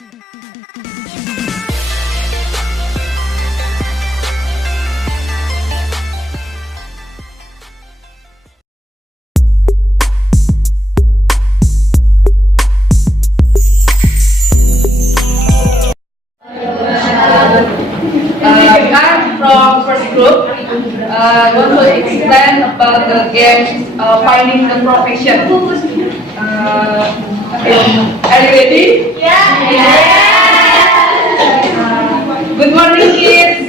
I'm from first group. I want to explain about the game finding the profession. Are you ready? Yeah. Good morning, kids.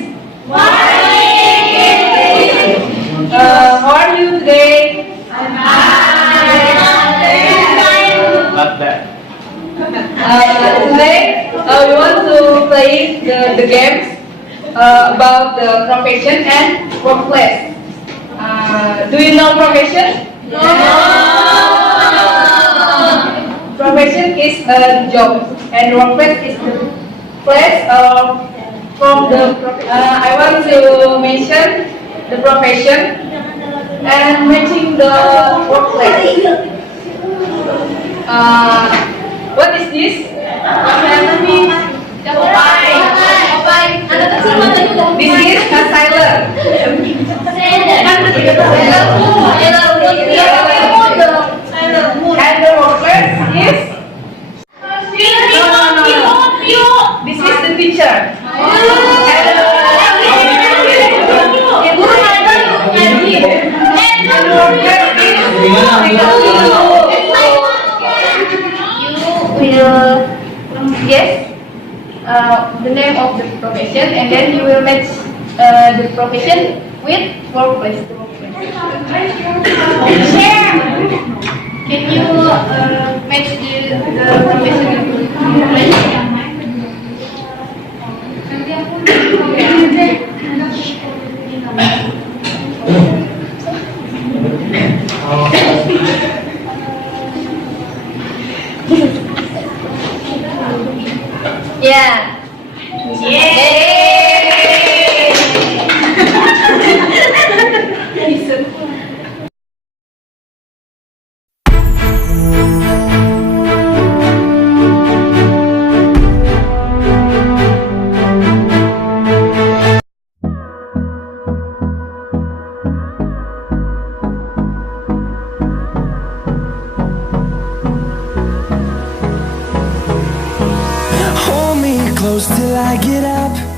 How are you today? I'm fine. Not bad. Today we want to play the games about the profession and workplace. Do you know profession? No. Profession is a job and workplace is the place from the I want to mention the profession and matching the workplace. What is this? This is a sailor. And the workplace is? No. This is the teacher. Yes, the name of the profession, and then you will match the profession with workplace. Can you match the profession with workplace? Yeah. Hold me close till I get up.